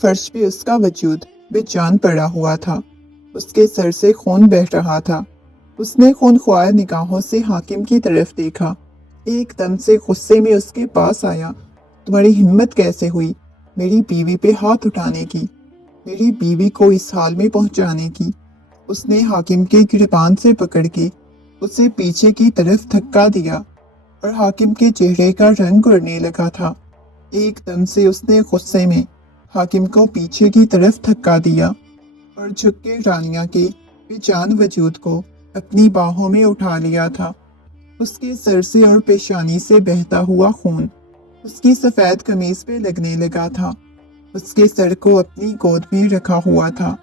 फर्श पे उसका वजूद बेजान पड़ा हुआ था। उसके सर से खून बह रहा था। उसने खूनख्वार निगाहों से हाकिम की तरफ देखा। एकदम से गुस्से में उसके पास आया। तुम्हारी हिम्मत कैसे हुई मेरी बीवी पे हाथ उठाने की, मेरी बीवी को इस हाल में पहुंचाने की। उसने हाकिम के गिरबान से पकड़ के उसे पीछे की तरफ धक्का दिया और हाकिम के चेहरे का रंग उड़ने लगा था। एकदम से उसने गुस्से में हाकिम को पीछे की तरफ धक्का दिया और झुक के रानिया के बेजान वजूद को अपनी बाहों में उठा लिया था। उसके सर से और पेशानी से बहता हुआ खून उसकी सफेद कमीज पे लगने लगा था। उसके सर को अपनी गोद में रखा हुआ था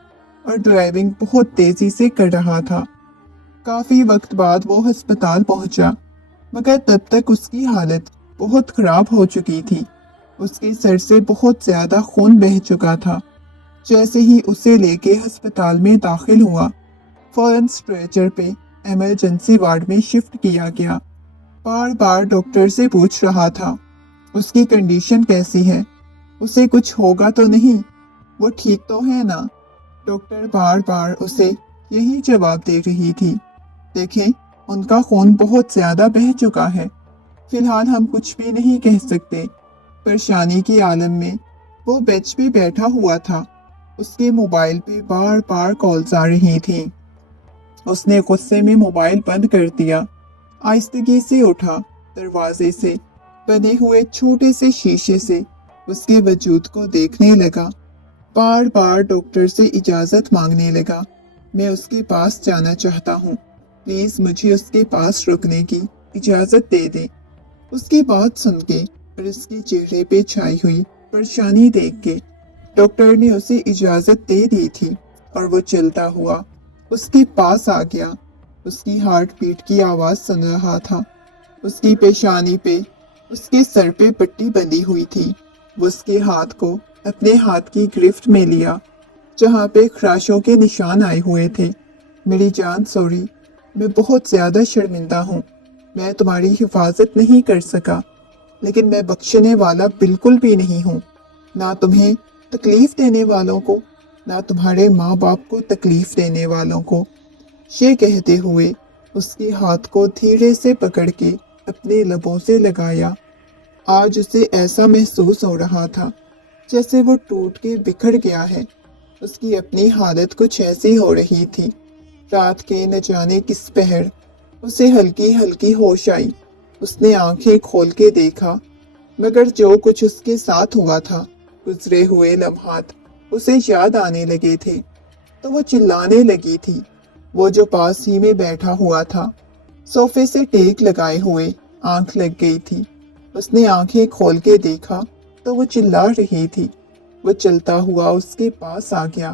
और ड्राइविंग बहुत तेजी से कर रहा था। काफी वक्त बाद वो अस्पताल पहुंचा, मगर तब तक उसकी हालत बहुत खराब हो चुकी थी। उसके सर से बहुत ज्यादा खून बह चुका था। जैसे ही उसे लेके अस्पताल में दाखिल हुआ, फौरन स्ट्रेचर पे इमरजेंसी वार्ड में शिफ्ट किया गया। बार बार डॉक्टर से पूछ रहा था, उसकी कंडीशन कैसी है, उसे कुछ होगा तो नहीं, वो ठीक तो है ना। डॉक्टर बार बार उसे यही जवाब दे रही थी, देखें उनका खून बहुत ज्यादा बह चुका है, फिलहाल हम कुछ भी नहीं कह सकते। परेशानी की आलम में वो बेंच पे बैठा हुआ था। उसके मोबाइल पे बार बार कॉल्स आ रही थी। उसने गुस्से में मोबाइल बंद कर दिया। आहिस्तगी से उठा, दरवाजे से बने हुए छोटे से शीशे से उसके वजूद को देखने लगा। बार बार डॉक्टर से इजाजत मांगने लगा, मैं उसके पास जाना चाहता हूँ, प्लीज मुझे उसके पास रुकने की इजाजत दे दे। उसकी बात सुन के और उसके चेहरे पे छाई हुई परेशानी देख के डॉक्टर ने उसे इजाजत दे दी थी और वो चलता हुआ उसके पास आ गया। उसकी हार्ट बीट की आवाज सुन रहा था। उसकी पेशानी पे उसके सर पे पट्टी बंधी हुई थी। वो उसके हाथ को अपने हाथ की गिरफ्त में लिया जहाँ पे खराशों के निशान आए हुए थे। मेरी जान सॉरी, मैं बहुत ज्यादा शर्मिंदा हूँ, मैं तुम्हारी हिफाजत नहीं कर सका, लेकिन मैं बख्शने वाला बिल्कुल भी नहीं हूँ, ना तुम्हें तकलीफ देने वालों को, ना तुम्हारे माँ बाप को तकलीफ देने वालों को। ये कहते हुए उसके हाथ को धीरे से पकड़ के अपने लबों से लगाया। आज उसे ऐसा महसूस हो रहा था जैसे वो टूट के बिखर गया है। उसकी अपनी हालत कुछ ऐसी हो रही थी। रात के न जाने किस पहर उसे हल्की हल्की होश आई। उसने आंखें खोल के देखा, मगर जो कुछ उसके साथ हुआ था, गुजरे हुए लम्हात उसे याद आने लगे थे, तो वो चिल्लाने लगी थी। वो जो पास ही में बैठा हुआ था, सोफे से टेक लगाए हुए आंख लग गई थी। उसने आंखें खोल के देखा तो वो चिल्ला रही थी। वो चलता हुआ उसके पास आ गया।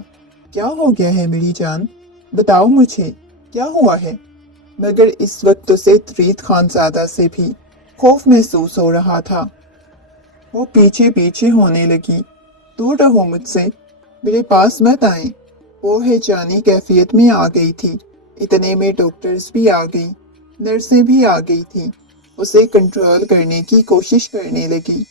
क्या हो गया है मेरी जान, बताओ मुझे क्या हुआ है। मगर इस वक्त उसे तरीत खानजादा से भी खौफ महसूस हो रहा था। वो पीछे पीछे होने लगी, दूर रहो मुझसे, मेरे पास मत आए। वो हैजानी कैफियत में आ गई थी। इतने में डॉक्टर्स भी आ गई, नर्सें भी आ गई थी। उसे कंट्रोल करने की कोशिश करने लगी।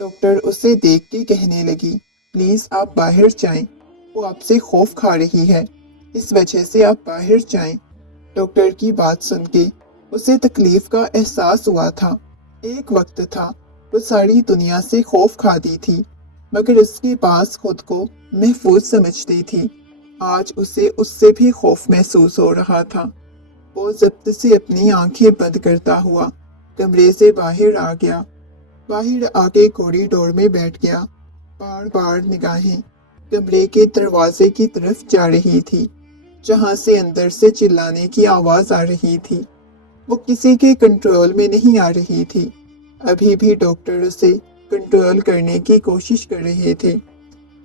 डॉक्टर उसे देख के कहने लगी, प्लीज आप बाहर जाएं, वो आपसे खौफ खा रही है, इस वजह से आप बाहर जाएं। डॉक्टर की बात सुन के उसे तकलीफ का एहसास हुआ था। एक वक्त था वो सारी दुनिया से खौफ खाती थी, मगर उसके पास खुद को महफूज समझती थी। आज उसे उससे भी खौफ महसूस हो रहा था। वो जब्त से अपनी आंखें बंद करता हुआ कमरे से बाहर आ गया। बाहर आके कॉरिडोर में बैठ गया। बार बार निगाहें कमरे के दरवाजे की तरफ जा रही थी, जहां से अंदर से चिल्लाने की आवाज आ रही थी। वो किसी के कंट्रोल में नहीं आ रही थी। अभी भी डॉक्टर उसे कंट्रोल करने की कोशिश कर रहे थे।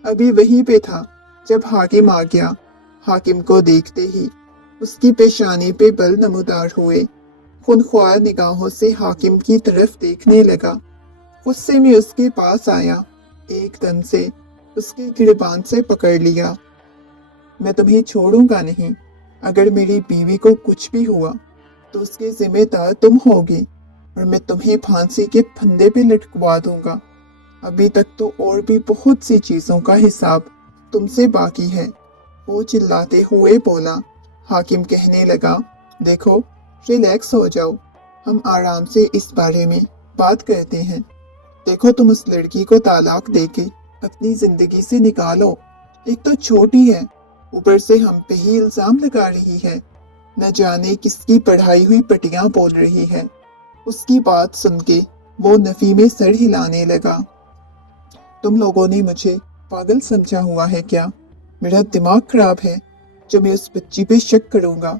अभी वहीं पे था जब हाकिम आ गया। हाकिम को देखते ही उसकी पेशानी पे बल नमूदार हुए। खूनख्वार निगाहों से हाकिम की तरफ देखने लगा। गुस्से में उसके पास आया, एकदम से उसके गिरबान से पकड़ लिया। मैं तुम्हें छोड़ूंगा नहीं। अगर मेरी बीवी को कुछ भी हुआ तो उसके जिम्मेदार तुम होगे और मैं तुम्हें फांसी के फंदे पे लटकवा दूंगा। अभी तक तो और भी बहुत सी चीजों का हिसाब तुमसे बाकी है, वो चिल्लाते हुए बोला। हाकिम कहने लगा, देखो, रिलैक्स हो जाओ, हम आराम से इस बारे में बात करते हैं। देखो, तुम उस लड़की को तलाक देके अपनी जिंदगी से निकालो। एक तो छोटी है, ऊपर से हम पे ही इल्जाम लगा रही है, न जाने किसकी पढ़ाई हुई पटियां बोल रही है। उसकी बात सुन के वो नफी में सर हिलाने लगा। तुम लोगों ने मुझे पागल समझा हुआ है क्या? मेरा दिमाग खराब है जो मैं उस बच्ची पे शक करूंगा,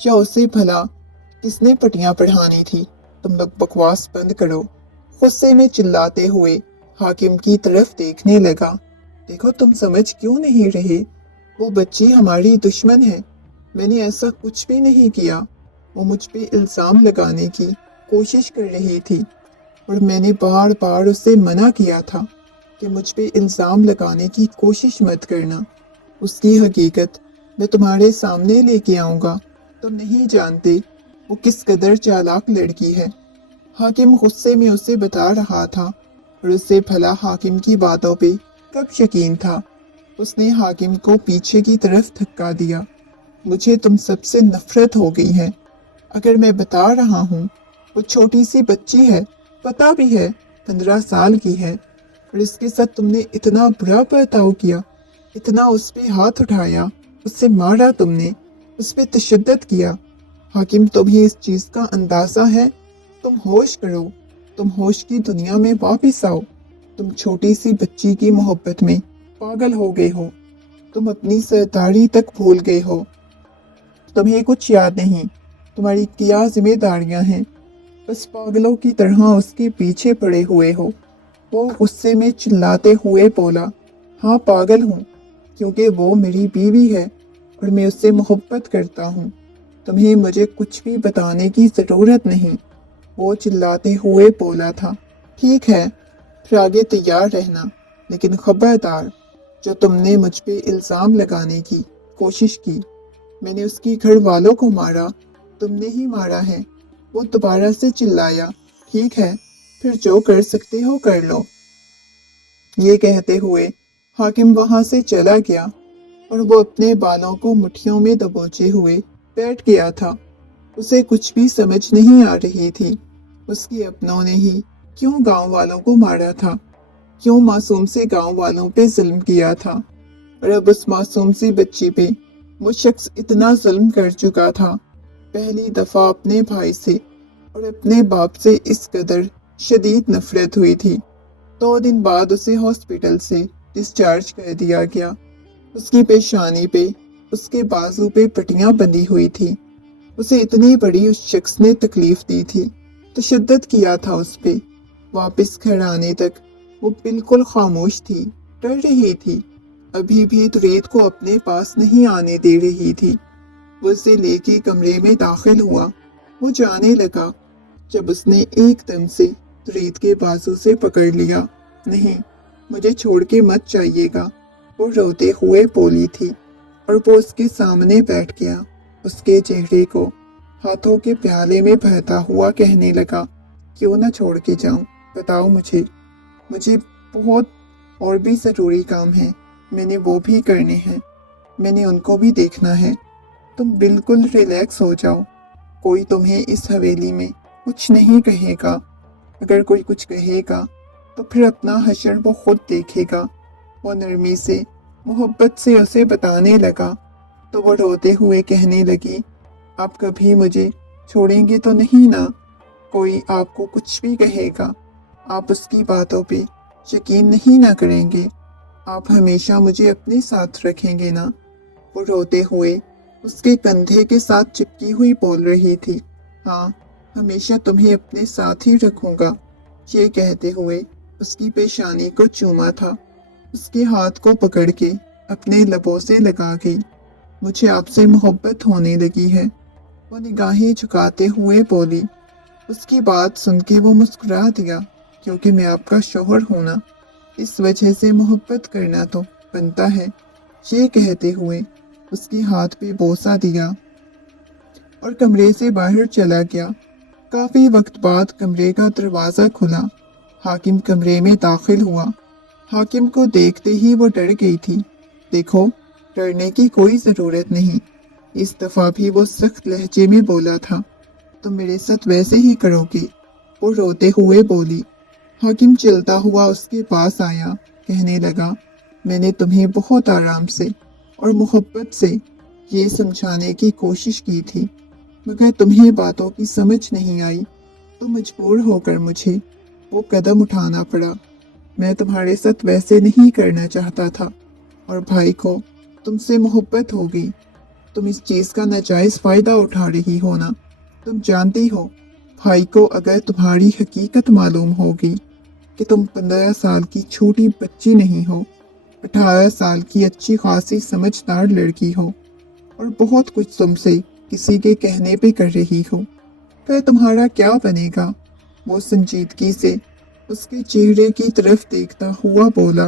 या उसे भला किसने पटियां पढ़ानी थी? तुम लोग बकवास बंद करो। गुस्से में चिल्लाते हुए हाकिम की तरफ देखने लगा। देखो, तुम समझ क्यों नहीं रहे? वो बच्ची हमारी दुश्मन है। मैंने ऐसा कुछ भी नहीं किया। वो मुझ पे इल्जाम लगाने की कोशिश कर रही थी और मैंने बार बार उसे मना किया था कि मुझ पे इल्जाम लगाने की कोशिश मत करना। उसकी हकीकत मैं तुम्हारे सामने लेके आऊंगा। तुम नहीं जानते वो किस कदर चालाक लड़की है। हाकिम गुस्से में उसे बता रहा था और उसे भला हाकिम की बातों पे कब यकीन था। उसने हाकिम को पीछे की तरफ धक्का दिया। मुझे तुम सबसे नफरत हो गई है। अगर मैं बता रहा हूँ, वो छोटी सी बच्ची है, पता भी है 15 साल की है, और इसके साथ तुमने इतना बुरा बर्ताव किया, इतना उस पे हाथ उठाया, उससे मारा तुमने, उस पे तशद्दुद किया। हाकिम, तुम्हें इस चीज का अंदाजा है? तुम होश करो, तुम होश की दुनिया में वापिस आओ। तुम छोटी सी बच्ची की मोहब्बत में पागल हो गए हो। तुम अपनी सरदारी तक भूल गए हो। तुम्हें कुछ याद नहीं, तुम्हारी क्या जिम्मेदारियां हैं। बस पागलों की तरह उसके पीछे पड़े हुए हो। वो गुस्से में चिल्लाते हुए बोला, हाँ, पागल हूँ, क्योंकि वो मेरी बीवी है और मैं उससे मोहब्बत करता हूँ। तुम्हें मुझे कुछ भी बताने की ज़रूरत नहीं, वो चिल्लाते हुए बोला था। ठीक है, फिर आगे तैयार रहना, लेकिन खबरदार, जो तुमने मुझ पे इल्ज़ाम लगाने की कोशिश की, मैंने उसकी घर वालों को मारा, तुमने ही मारा है। वो दोबारा से चिल्लाया। ठीक है, फिर जो कर सकते हो कर लो। ये कहते हुए हाकिम वहां से चला गया और वो अपने बालों को मुट्ठियों में दबोचे हुए बैठ गया था। उसे कुछ भी समझ नहीं आ रही थी। उसके अपनों ने ही क्यों गांव वालों को मारा था, क्यों मासूम से गांव वालों पे जुल्म किया था, और अब उस मासूम सी बच्ची पे वो शख्स इतना जुल्म कर चुका था। पहली दफा अपने भाई से और अपने बाप से इस कदर शदीद नफरत हुई थी। 2 दिन बाद उसे हॉस्पिटल से डिस्चार्ज कर दिया गया। उसकी पेशानी पे, उसके बाजू पे पट्टियां बंधी हुई थी। उसे इतनी बड़ी उस शख्स ने तकलीफ दी थी, तशद्दुद किया था उस पे। वापस घर आने तक वो बिल्कुल खामोश थी, डर रही थी। अभी भी तुरीद को अपने पास नहीं आने दे रही थी। वो उसे लेके कमरे में दाखिल हुआ। वो जाने लगा जब उसने एकदम से तुरीद के बाजू से पकड़ लिया। नहीं, मुझे छोड़ के मत जाइएगा, वो रोते हुए बोली थी, और वो उसके सामने बैठ गया। उसके चेहरे को हाथों के प्याले में बहता हुआ कहने लगा, क्यों ना छोड़ के जाऊं? बताओ मुझे बहुत और भी ज़रूरी काम है, मैंने वो भी करने हैं, मैंने उनको भी देखना है। तुम बिल्कुल रिलैक्स हो जाओ, कोई तुम्हें इस हवेली में कुछ नहीं कहेगा। अगर कोई कुछ कहेगा तो फिर अपना हशर वो खुद देखेगा। वो नरमी से, मोहब्बत से उसे बताने लगा तो वो रोते हुए कहने लगी, आप कभी मुझे छोड़ेंगे तो नहीं ना? कोई आपको कुछ भी कहेगा, आप उसकी बातों पे यकीन नहीं ना करेंगे? आप हमेशा मुझे अपने साथ रखेंगे ना? वो रोते हुए उसके कंधे के साथ चिपकी हुई बोल रही थी, हाँ, हमेशा तुम्हें अपने साथ ही रखूंगा। ये कहते हुए उसकी पेशानी को चूमा था, उसके हाथ को पकड़ के अपने लबों से लगा गई। मुझे आपसे मोहब्बत होने लगी है, वो निगाहें झुकाते हुए बोली। उसकी बात सुन के वो मुस्कुरा दिया, क्योंकि मैं आपका शौहर हूं ना, इस वजह से मोहब्बत करना तो बनता है। ये कहते हुए उसके हाथ पे बोसा दिया और कमरे से बाहर चला गया। काफी वक्त बाद कमरे का दरवाजा खुला। हाकिम कमरे में दाखिल हुआ। हाकिम को देखते ही वो डर गई थी। देखो, डरने की कोई ज़रूरत नहीं। इस दफ़ा भी वो सख्त लहजे में बोला था, तुम मेरे साथ वैसे ही करोगे। वो रोते हुए बोली। हाकिम चलता हुआ उसके पास आया, कहने लगा, मैंने तुम्हें बहुत आराम से और मोहब्बत से ये समझाने की कोशिश की थी, मगर तुम्हें बातों की समझ नहीं आई, तो मजबूर होकर मुझे वो कदम उठाना पड़ा। मैं तुम्हारे साथ वैसे नहीं करना चाहता था और भाई को तुमसे मोहब्बत होगी। तुम इस चीज़ का नाजायज़ फ़ायदा उठा रही हो ना। तुम जानती हो, भाई को अगर तुम्हारी हकीकत मालूम होगी कि तुम 15 साल की छोटी बच्ची नहीं हो, 18 साल की अच्छी खासी समझदार लड़की हो और बहुत कुछ तुमसे किसी के कहने पे कर रही हो, फिर तुम्हारा क्या बनेगा। वो संजीदगी से उसके चेहरे की तरफ देखता हुआ बोला,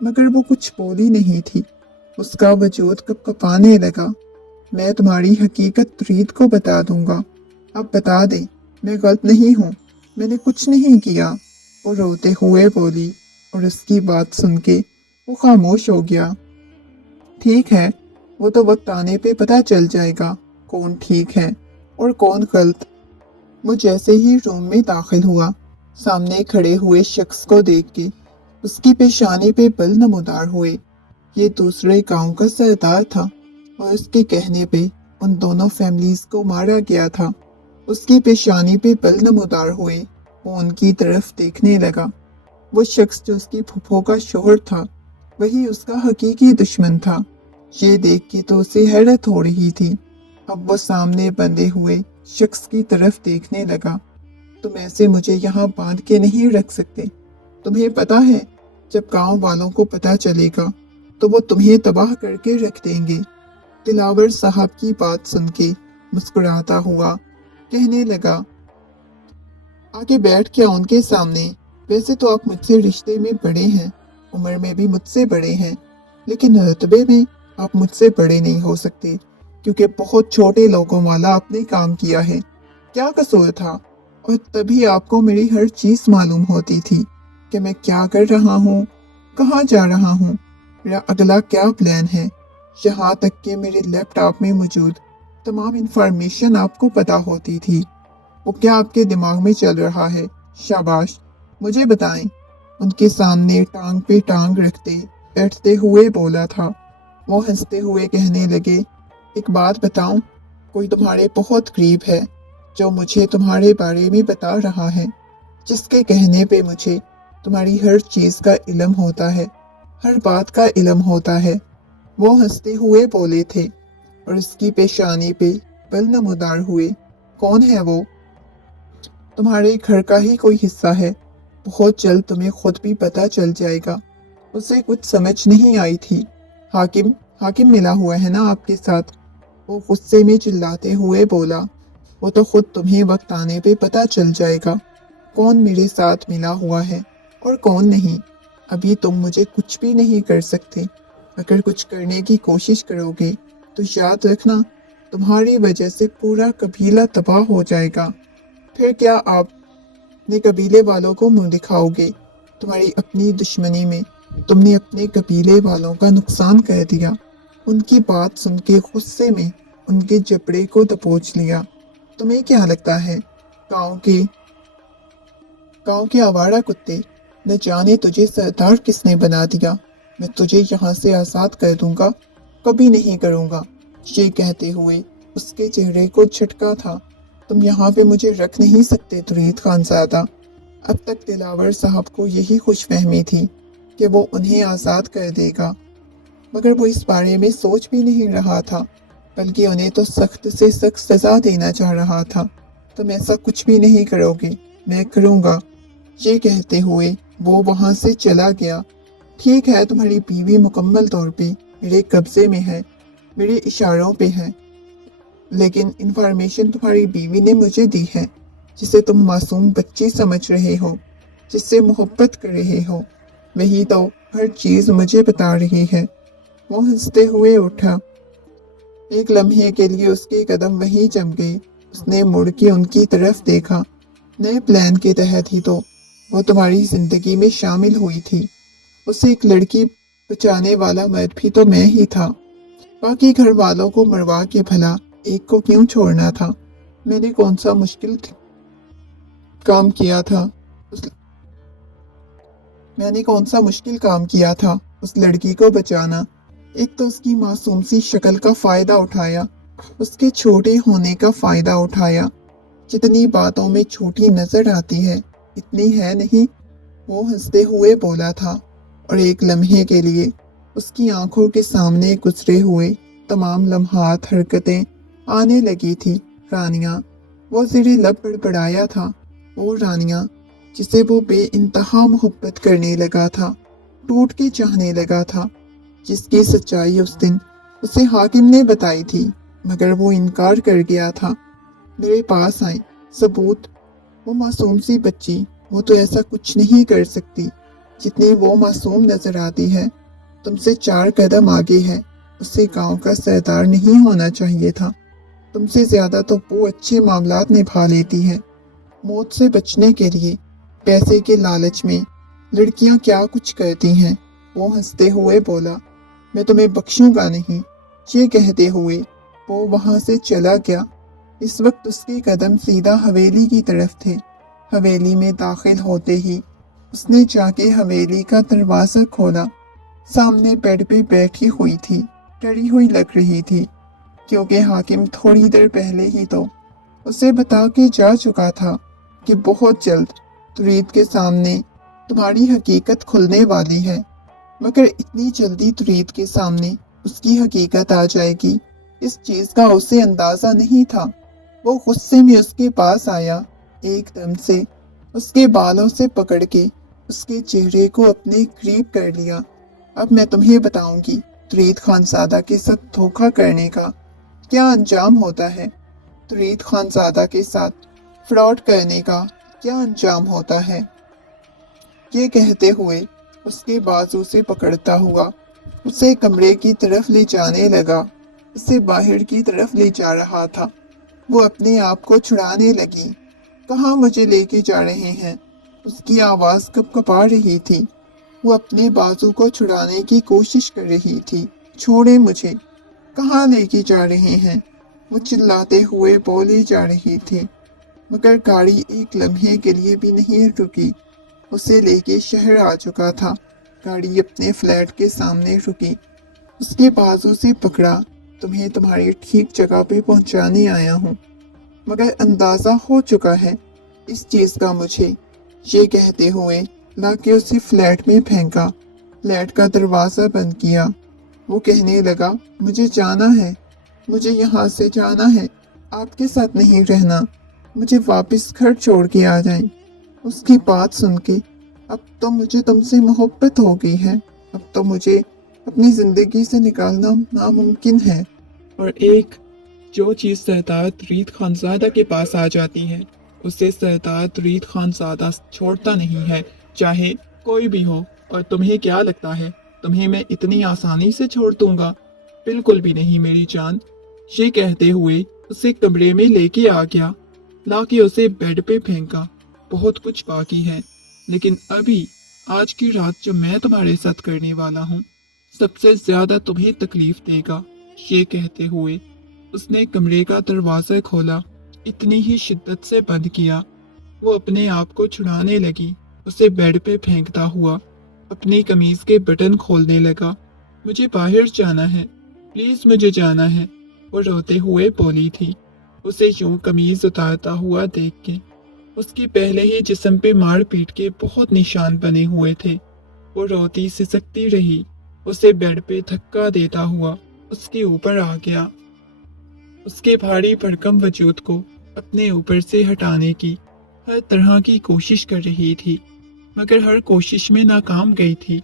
मगर वो कुछ बोली नहीं थी। उसका वजूद कपकपाने लगा। मैं तुम्हारी हकीकत प्रीत को बता दूंगा। अब बता दे, मैं गलत नहीं हूँ, मैंने कुछ नहीं किया। वो रोते हुए बोली और उसकी बात सुन के वो खामोश हो गया। ठीक है, वो तो वक्त आने पे पता चल जाएगा कौन ठीक है और कौन गलत। वो जैसे ही रूम में दाखिल हुआ, सामने खड़े हुए शख्स को देख के उसकी पेशानी पे बल नमूदार हुए। ये दूसरे गांव का सरदार था और उसके कहने पे उन दोनों फैमिलीज को मारा गया था। उसकी पेशानी पे बल नमूदार हुए। वो उनकी तरफ देखने लगा। वो शख्स जो उसकी फुफो का शोहर था, वही उसका हकीकी दुश्मन था। ये देख के तो उसे हैरत हो रही थी। अब वो सामने बंधे हुए शख्स की तरफ देखने लगा। तुम ऐसे मुझे यहाँ बांध के नहीं रख सकते। तुम्हें पता है, जब गांव वालों को पता चलेगा तो वो तुम्हें तबाह करके रख देंगे। दिलावर साहब की बात सुन के मुस्कुराता हुआ कहने लगा, आके बैठ गया उनके सामने। वैसे तो आप मुझसे रिश्ते में बड़े हैं, उम्र में भी मुझसे बड़े हैं, लेकिन रुतबे में आप मुझसे बड़े नहीं हो सकते, क्योंकि बहुत छोटे लोगों वाला आपने काम किया है। क्या कसूर था? और तभी आपको मेरी हर चीज़ मालूम होती थी कि मैं क्या कर रहा हूँ, कहाँ जा रहा हूँ, मेरा अगला क्या प्लान है। यहाँ तक कि मेरे लैपटॉप में मौजूद तमाम इंफॉर्मेशन आपको पता होती थी। वो क्या आपके दिमाग में चल रहा है? शाबाश, मुझे बताएं। उनके सामने टांग पे टांग रखते बैठते हुए बोला था। वो हंसते हुए कहने लगे, एक बात बताऊं, कोई तुम्हारे बहुत करीब है जो मुझे तुम्हारे बारे में बता रहा है, जिसके कहने पे मुझे तुम्हारी हर चीज़ का इल्म होता है, हर बात का इल्म होता है। वो हंसते हुए बोले थे और उसकी पेशानी पे बल नमूदार हुए। कौन है वो? तुम्हारे घर का ही कोई हिस्सा है। बहुत जल्द तुम्हें खुद भी पता चल जाएगा। उसे कुछ समझ नहीं आई थी। हाकिम हाकिम मिला हुआ है ना आपके साथ? वो गुस्से में चिल्लाते हुए बोला। वो तो खुद तुम्हें वक्त आने पे पता चल जाएगा कौन मेरे साथ मिला हुआ है और कौन नहीं। अभी तुम मुझे कुछ भी नहीं कर सकते। अगर कुछ करने की कोशिश करोगे तो याद रखना, तुम्हारी वजह से पूरा कबीला तबाह हो जाएगा। फिर क्या आप अपने कबीले वालों को मुंह दिखाओगे? तुम्हारी अपनी दुश्मनी में तुमने अपने कबीले वालों का नुकसान कर दिया। उनकी बात सुन के गुस्से में उनके जबड़े को दबोच लिया। तुम्हें क्या लगता है, गांव के आवारा कुत्ते, न जाने तुझे सरदार किसने बना दिया। मैं तुझे यहाँ से आज़ाद कर दूंगा, कभी नहीं करूँगा। ये कहते हुए उसके चेहरे को झटका था। तुम यहाँ पे मुझे रख नहीं सकते तुरीद खानज़ादा। अब तक दिलावर साहब को यही खुशफहमी थी कि वो उन्हें आज़ाद कर देगा, मगर वो इस बारे में सोच भी नहीं रहा था, बल्कि उन्हें तो सख्त से सख्त सज़ा देना चाह रहा था। तुम ऐसा कुछ भी नहीं करोगे, मैं करूँगा। ये कहते हुए वो वहाँ से चला गया। ठीक है, तुम्हारी बीवी मुकम्मल तौर पे मेरे कब्जे में है, मेरे इशारों पे है, लेकिन इंफॉर्मेशन तुम्हारी बीवी ने मुझे दी है, जिसे तुम मासूम बच्ची समझ रहे हो, जिससे मोहब्बत कर रहे हो, वही तो हर चीज़ मुझे बता रही है। वो हंसते हुए उठा। एक लम्हे के लिए उसके कदम वहीं जम गए। उसने मुड़ के उनकी तरफ देखा। नए प्लान के तहत ही तो वो तुम्हारी जिंदगी में शामिल हुई थी। उसे एक लड़की बचाने वाला मर्द भी तो मैं ही था। बाकी घर वालों को मरवा के भला एक को क्यों छोड़ना था? मैंने कौन सा मुश्किल काम किया था उस मैंने कौन सा मुश्किल काम किया था उस लड़की को बचाना? एक तो उसकी मासूम सी शक्ल का फायदा उठाया, उसके छोटे होने का फायदा उठाया। जितनी बातों में छोटी नजर आती है इतनी है नहीं, वो हंसते हुए बोला था। और एक लम्हे के लिए उसकी आंखों के सामने गुजरे हुए तमाम लम्हात हरकतें आने लगी थी। रानिया, वो ज़ेरे लब बड़बड़ाया था। वो रानिया जिसे वो बेइंतहा मोहब्बत करने लगा था, टूट के चाहने लगा था, जिसकी सच्चाई उस दिन उसे हाकिम ने बताई थी, मगर वो इनकार कर गया था। मेरे पास आए सबूत। वो मासूम सी बच्ची, वो तो ऐसा कुछ नहीं कर सकती जितनी वो मासूम नजर आती है। तुमसे 4 कदम आगे है। उससे गांव का सरदार नहीं होना चाहिए था। तुमसे ज्यादा तो वो अच्छे मामलात निभा लेती है। मौत से बचने के लिए पैसे के लालच में लड़कियां क्या कुछ करती हैं। वो हंसते हुए बोला, मैं तुम्हें बख्शूंगा नहीं। ये कहते हुए वो वहां से चला गया। इस वक्त उसके कदम सीधा हवेली की तरफ थे। हवेली में दाखिल होते ही उसने जाके हवेली का दरवाजा खोला। सामने बेड पे बैठी हुई थी, डरी हुई लग रही थी, क्योंकि हाकिम थोड़ी देर पहले ही तो उसे बता के जा चुका था कि बहुत जल्द तुरीद के सामने तुम्हारी हकीकत खुलने वाली है। मगर इतनी जल्दी तुरीद के सामने उसकी हकीकत आ जाएगी, इस चीज का उसे अंदाजा नहीं था। वो गुस्से में उसके पास आया, एकदम से उसके बालों से पकड़ के उसके चेहरे को अपने करीब कर लिया। अब मैं तुम्हें बताऊंगी तुरीद खानजादा के साथ धोखा करने का क्या अंजाम होता है। तुरीद खानजादा के साथ फ्रॉड करने का क्या अंजाम होता है। ये कहते हुए उसके बाजू से पकड़ता हुआ उसे कमरे की तरफ ले जाने लगा। उसे बाहर की तरफ ले जा रहा था। वो अपने आप को छुड़ाने लगी। कहाँ मुझे लेके जा रहे हैं? उसकी आवाज कपकपा रही थी। वो अपने बाजू को छुड़ाने की कोशिश कर रही थी। छोड़े मुझे, कहाँ लेके जा रहे हैं? वो चिल्लाते हुए बोली जा रही थी। मगर गाड़ी एक लम्हे के लिए भी नहीं रुकी। उसे लेके शहर आ चुका था। गाड़ी अपने फ्लैट के सामने रुकी। उसके बाजू से पकड़ा, तुम्हें तुम्हारी ठीक जगह पे पहुंचाने आया हूँ, मगर अंदाजा हो चुका है इस चीज का मुझे। ये कहते हुए लाके उसे फ्लैट में फेंका। फ्लैट का दरवाजा बंद किया। वो कहने लगा, मुझे जाना है, मुझे यहाँ से जाना है, आपके साथ नहीं रहना, मुझे वापस घर छोड़ के आ जाएं। उसकी बात सुन के अब तो मुझे तुमसे मोहब्बत हो गई है। अब तो मुझे अपनी जिंदगी से निकालना नामुमकिन है। और एक जो चीज़ सरदार तुरीद खानजादा के पास आ जाती है, उसे सरदार तुरीद खानजादा छोड़ता नहीं है, चाहे कोई भी हो। और तुम्हें क्या लगता है तुम्हें मैं इतनी आसानी से छोड़ दूंगा? बिल्कुल भी नहीं मेरी जान। ये कहते हुए उसे कमरे में लेके आ गया। लाके उसे बेड पे फेंका। बहुत कुछ बाकी है, लेकिन अभी आज की रात जो मैं तुम्हारे साथ करने वाला हूँ सबसे ज्यादा तुम्हें तकलीफ देगा। ये कहते हुए उसने कमरे का दरवाजा खोला, इतनी ही शिद्दत से बंद किया। वो अपने आप को छुड़ाने लगी। उसे बेड पे फेंकता हुआ अपनी कमीज के बटन खोलने लगा। मुझे बाहर जाना है, प्लीज मुझे जाना है, वो रोते हुए बोली थी। उसे यूं कमीज उतारता हुआ देख के उसकी पहले ही जिस्म पे मार पीट के बहुत निशान बने हुए थे। वो रोती सिसकती रही। उसे बेड पे धक्का देता हुआ उसके ऊपर आ गया। उसके भारी भरकम वजूद को अपने ऊपर से हटाने की हर तरह की कोशिश कर रही थी, मगर हर कोशिश में नाकाम गई थी।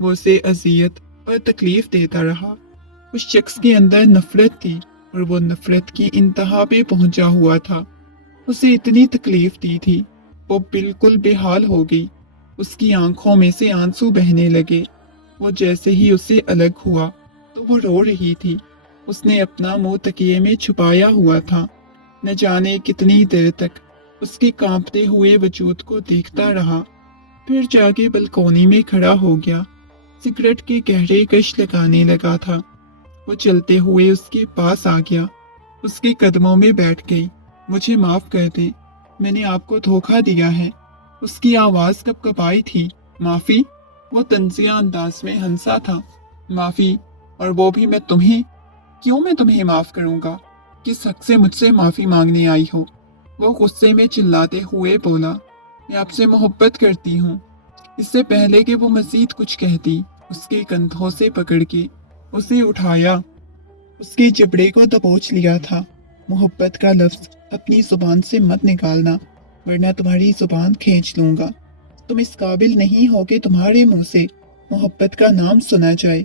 वो उसे अजियत और तकलीफ देता रहा। उस शख्स के अंदर नफरत थी और वो नफरत की इंतहा पे पहुंचा हुआ था। उसे इतनी तकलीफ दी थी, वो बिल्कुल बेहाल हो गई। उसकी आंखों में से आंसू बहने लगे। वो जैसे ही उससे अलग हुआ तो वो रो रही थी। उसने अपना मुंह तकिए में छुपाया हुआ था। न जाने कितनी देर तक उसके कांपते हुए वजूद को देखता रहा। फिर जाके बलकोनी में खड़ा हो गया। सिगरेट के गहरे कश लगाने लगा था। वो चलते हुए उसके पास आ गया, उसके कदमों में बैठ गई। मुझे माफ कर दे, मैंने आपको धोखा दिया है। उसकी आवाज कपकपाई थी। माफी? वो तंजिया अंदाज में हंसा था। माफी? और वो भी मैं तुम्हें? क्यों मैं तुम्हें माफ करूंगा? किस हक से मुझसे माफी मांगने आई हो? वो गुस्से में चिल्लाते हुए बोला, मैं आपसे मोहब्बत करती हूँ। इससे पहले कि वो मजीद कुछ कहती, उसके कंधों से पकड़ के उसे उठाया, उसके जबड़े को दबोच लिया था। मोहब्बत का लफ्ज अपनी जुबान से मत निकालना, वरना तुम्हारी जुबान खींच लूंगा। तुम इस काबिल नहीं हो कि तुम्हारे मुंह से मोहब्बत का नाम सुना जाए।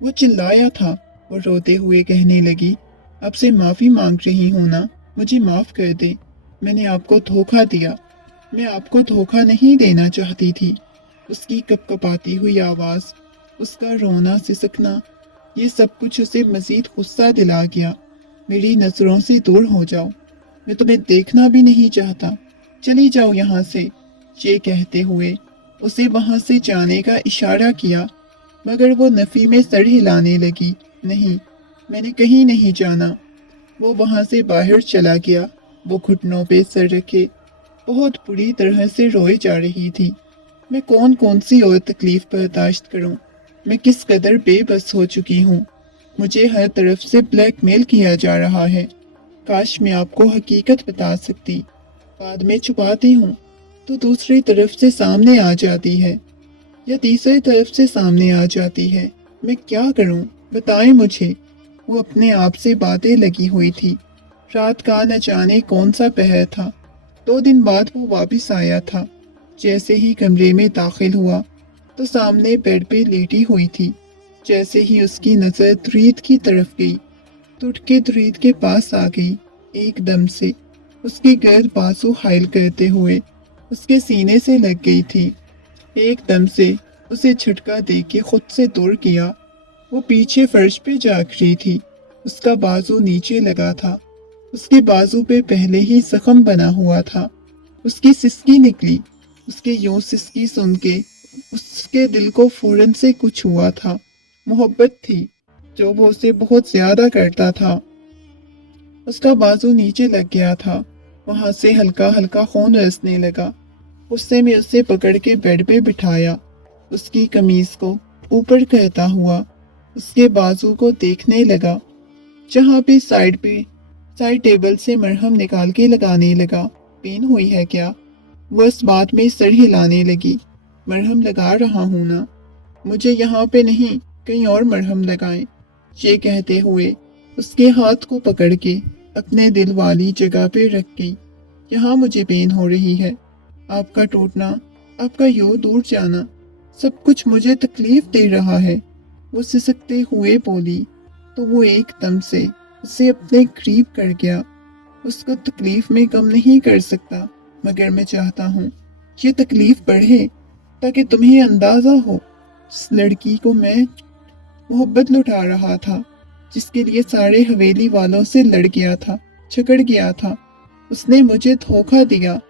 वो चिल्लाया था। वो रोते हुए कहने लगी, आपसे माफी मांग रही हूं ना, मुझे माफ कर दे। मैंने आपको धोखा दिया। मैं आपको धोखा नहीं देना चाहती थी। उसकी कपकपाती हुई आवाज, उसका रोना सिसकना, ये सब कुछ उसे मजीद गुस्सा दिला गया। मेरी नजरों से दूर हो जाओ, मैं तुम्हें देखना भी नहीं चाहता। चली जाओ यहाँ से। ये कहते हुए उसे वहां से जाने का इशारा किया, मगर वो नफी में सर हिलाने लगी। नहीं, मैंने कहीं नहीं जाना। वो वहां से बाहर चला गया। वो घुटनों पे सर रखे बहुत बुरी तरह से रोए जा रही थी। मैं कौन कौन सी और तकलीफ बर्दाश्त करूं? मैं किस कदर बेबस हो चुकी हूं। मुझे हर तरफ से ब्लैकमेल किया जा रहा है। काश मैं आपको हकीकत बता सकती। बाद में छुपाती हूँ तो दूसरी तरफ से सामने आ जाती है, या तीसरी तरफ से सामने आ जाती है। मैं क्या करूं? बताएं मुझे। वो अपने आप से बातें लगी हुई थी। रात का न जाने कौन सा पहर था। 2 दिन बाद वो वापस आया था। जैसे ही कमरे में दाखिल हुआ तो सामने बेड पे लेटी हुई थी। जैसे ही उसकी नजर द्रीद की तरफ गई तो उठ के द्रीद के पास आ गई। एकदम से उसके गर्द बाजू हाइल करते हुए उसके सीने से लग गई थी। एकदम से उसे झटका दे के खुद से दूर किया। वो पीछे फर्श पे जाग रही थी। उसका बाजू नीचे लगा था। उसके बाजू पे पहले ही जख्म बना हुआ था। उसकी सिसकी निकली। उसके यूं सिसकी सुन के उसके दिल को फौरन से कुछ हुआ था। मोहब्बत थी जो वो उसे बहुत ज्यादा करता था। उसका बाजू नीचे लग गया था। वहां से हल्का हल्का खून रिसने लगा। गुस्से में उसे पकड़ के बेड पे बिठाया। उसकी कमीज को ऊपर करता हुआ उसके बाजू को देखने लगा, जहाँ पे साइड टेबल से मरहम निकाल के लगाने लगा। पेन हुई है क्या? वो इस बात में सर हिलाने लगी। मरहम लगा रहा हूं ना, मुझे यहाँ पे नहीं कहीं और मरहम लगाएं। ये कहते हुए उसके हाथ को पकड़ के अपने दिल वाली जगह पे रख गई। यहाँ मुझे पेन हो रही है। आपका टूटना, आपका यूं दूर जाना, सब कुछ मुझे तकलीफ दे रहा है। वो सिसकते हुए बोली तो वो एकदम से उसे अपने करीब कर गया। उसको तकलीफ में कम नहीं कर सकता, मगर मैं चाहता हूँ ये तकलीफ बढ़े ताकि तुम्हें अंदाजा हो जिस लड़की को मैं मोहब्बत लुटा रहा था, जिसके लिए सारे हवेली वालों से लड़ गया था, झगड़ गया था, उसने मुझे धोखा दिया।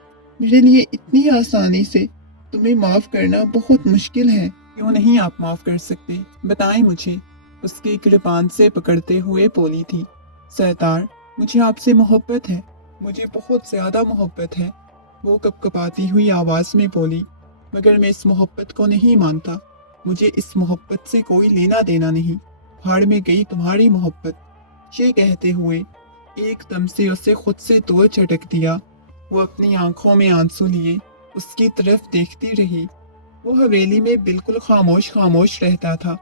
मेरे लिए इतनी आसानी से तुम्हें माफ करना बहुत मुश्किल है। क्यों नहीं आप माफ कर सकते? बताएं मुझे। उसकी कृपान से पकड़ते हुए बोली थी। सरदार, मुझे आपसे मोहब्बत है, मुझे बहुत ज्यादा मोहब्बत है। वो कपकपाती हुई आवाज में बोली, मगर मैं इस मोहब्बत को नहीं मानता। मुझे इस मोहब्बत से कोई लेना देना नहीं। भाड़ में गई तुम्हारी मोहब्बत। ये कहते हुए एकदम से उसे खुद से दूर झटक दिया। वो अपनी आंखों में आंसू लिए उसकी तरफ देखती रही। वो हवेली में बिल्कुल खामोश खामोश रहता था,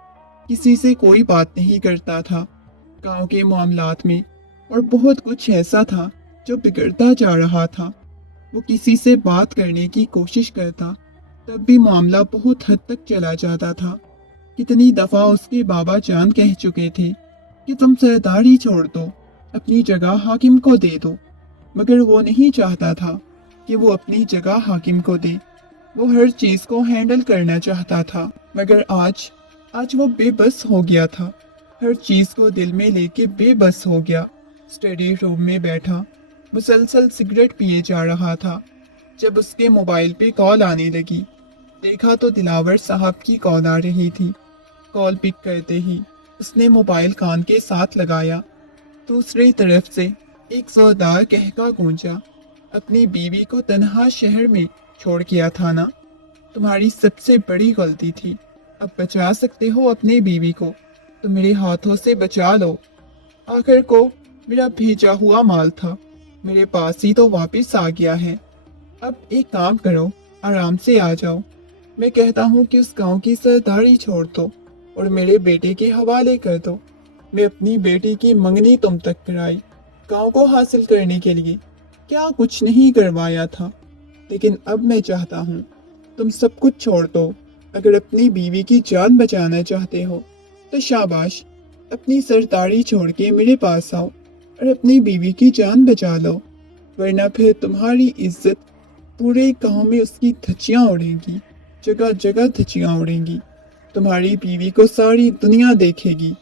किसी से कोई बात नहीं करता था। गांव के मामलात में और बहुत कुछ ऐसा था जो बिगड़ता जा रहा था। वो किसी से बात करने की कोशिश करता, तब भी मामला बहुत हद तक चला जाता था। कितनी दफा उसके बाबा जान कह चुके थे कि तुम सरदारी छोड़ दो, अपनी जगह हाकिम को दे दो, मगर वो नहीं चाहता था कि वो अपनी जगह हाकिम को दे। वो हर चीज को हैंडल करना चाहता था, मगर आज वो बेबस हो गया था। हर चीज को दिल में लेके बेबस हो गया। स्टडी रूम में बैठा मुसलसल सिगरेट पिए जा रहा था जब उसके मोबाइल पे कॉल आने लगी। देखा तो दिलावर साहब की कॉल आ रही थी। कॉल पिक करते ही उसने मोबाइल कान के साथ लगाया। दूसरी तरफ से एक जोरदार कहका गूंजा, अपनी बीवी को तन्हा शहर में छोड़ के आया था ना? तुम्हारी सबसे बड़ी गलती थी। अब बचा सकते हो अपने बीवी को तो मेरे हाथों से बचा लो। आखिर को मेरा भेजा हुआ माल था, मेरे पास ही तो वापस आ गया है। अब एक काम करो, आराम से आ जाओ। मैं कहता हूँ कि उस गांव की सरदारी छोड़ दो और मेरे बेटे के हवाले कर दो। मैं अपनी बेटी की मंगनी तुम तक कराई, गांव को हासिल करने के लिए क्या कुछ नहीं करवाया था। लेकिन अब मैं चाहता हूँ तुम सब कुछ छोड़ दो। अगर अपनी बीवी की जान बचाना चाहते हो तो शाबाश, अपनी सरदारी छोड़ के मेरे पास आओ और अपनी बीवी की जान बचा लो, वरना फिर तुम्हारी इज्जत पूरे गांव में उसकी धज्जियां उड़ेंगी, जगह जगह धज्जियां उड़ेंगी। तुम्हारी बीवी को सारी दुनिया देखेगी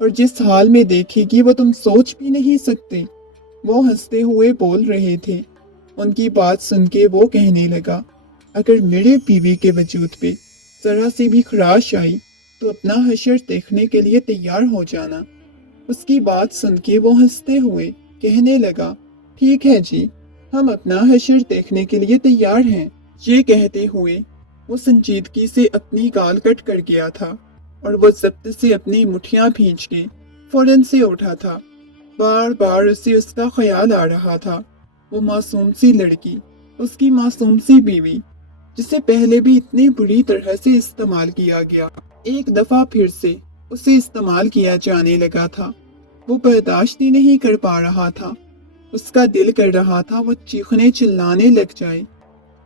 और जिस हाल में देखेगी वो तुम सोच भी नहीं सकते। वो हंसते हुए बोल रहे थे। उनकी बात सुन के वो कहने लगा, अगर मेरे बीवी के वजूद पे जरा सी भी खराश आई तो अपना हशर देखने के लिए तैयार हो जाना। उसकी बात सुन के वो हंसते हुए कहने लगा, ठीक है जी, हम अपना हशर देखने के लिए तैयार हैं। ये कहते हुए वो संजीदगी से अपनी गाल कट कर गया था और वो जब्त से अपनी मुठियां भींच के फौरन से उठा था। बार बार उसे उसका ख्याल आ रहा था, वो मासूम सी लड़की, उसकी मासूम सी बीवी, जिसे पहले भी इतनी बुरी तरह से इस्तेमाल किया गया, एक दफा फिर से उसे इस्तेमाल किया जाने लगा था। वो बर्दाश्त ही नहीं कर पा रहा था। उसका दिल कर रहा था वो चीखने चिल्लाने लग जाए।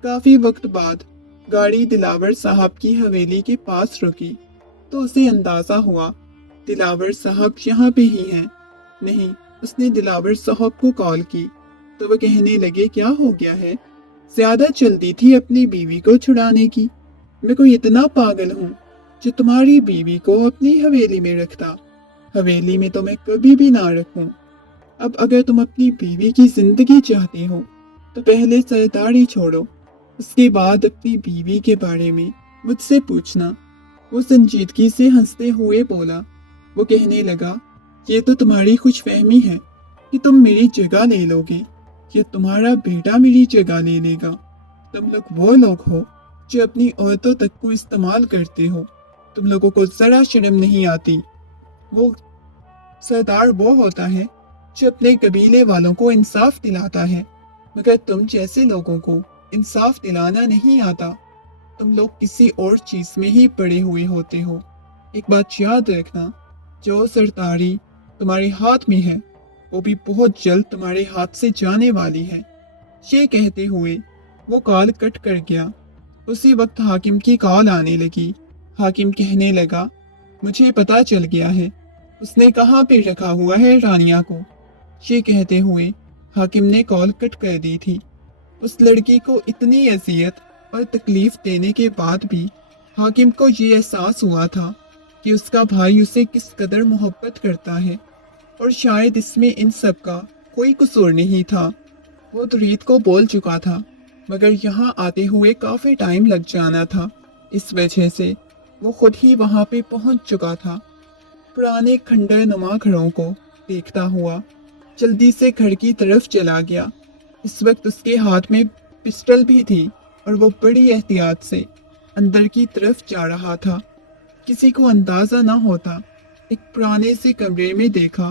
काफी वक्त बाद गाड़ी दिलावर साहब की हवेली के पास रुकी तो उसे अंदाजा हुआ दिलावर साहब यहाँ पे ही हैं। नहीं, उसने दिलावर साहब को कॉल की तो वो कहने लगे, क्या हो गया है? ज्यादा जल्दी थी अपनी बीवी को छुड़ाने की। मैं कोई इतना पागल हूँ जो तुम्हारी बीवी को अपनी हवेली में रखता? हवेली में तो मैं कभी भी ना रखूं। अब अगर तुम अपनी बीवी की जिंदगी चाहते हो तो पहले सरदारी छोड़ो, उसके बाद अपनी बीवी के बारे में मुझसे पूछना। वो संजीदगी से हंसते हुए बोला। वो कहने लगा, ये तो तुम्हारी खुशफहमी है कि तुम मेरी जगह ले लोगे या तुम्हारा बेटा मेरी जगह ले लेगा। तुम लोग वो लोग हो जो अपनी औरतों तक को इस्तेमाल करते हो। तुम लोगों को जरा शर्म नहीं आती। वो सरदार वो होता है जो अपने कबीले वालों को इंसाफ दिलाता है, मगर तुम जैसे लोगों को इंसाफ दिलाना नहीं आता। तुम लोग किसी और चीज में ही पड़े हुए होते हो। एक बात याद रखना, जो सरदारी तुम्हारे हाथ में है वो भी बहुत जल्द तुम्हारे हाथ से जाने वाली है। ये कहते हुए वो कॉल कट कर गया। उसी वक्त हाकिम की कॉल आने लगी। हाकिम कहने लगा, मुझे पता चल गया है उसने कहाँ पे रखा हुआ है रानिया को। ये कहते हुए हाकिम ने कॉल कट कर दी थी। उस लड़की को इतनी अजियत और तकलीफ देने के बाद भी हाकिम को ये एहसास हुआ था कि उसका भाई उसे किस कदर मोहब्बत करता है और शायद इसमें इन सब का कोई कसूर नहीं था। वो तुरीद को बोल चुका था, मगर यहाँ आते हुए काफी टाइम लग जाना था। इस वजह से वो खुद ही वहाँ पे पहुँच चुका था। पुराने खंडर नुमा घरों को देखता हुआ जल्दी से घर की तरफ चला गया। इस वक्त उसके हाथ में पिस्टल भी थी और वो बड़ी एहतियात से अंदर की तरफ जा रहा था। किसी को अंदाजा ना होता। एक पुराने से कमरे में देखा,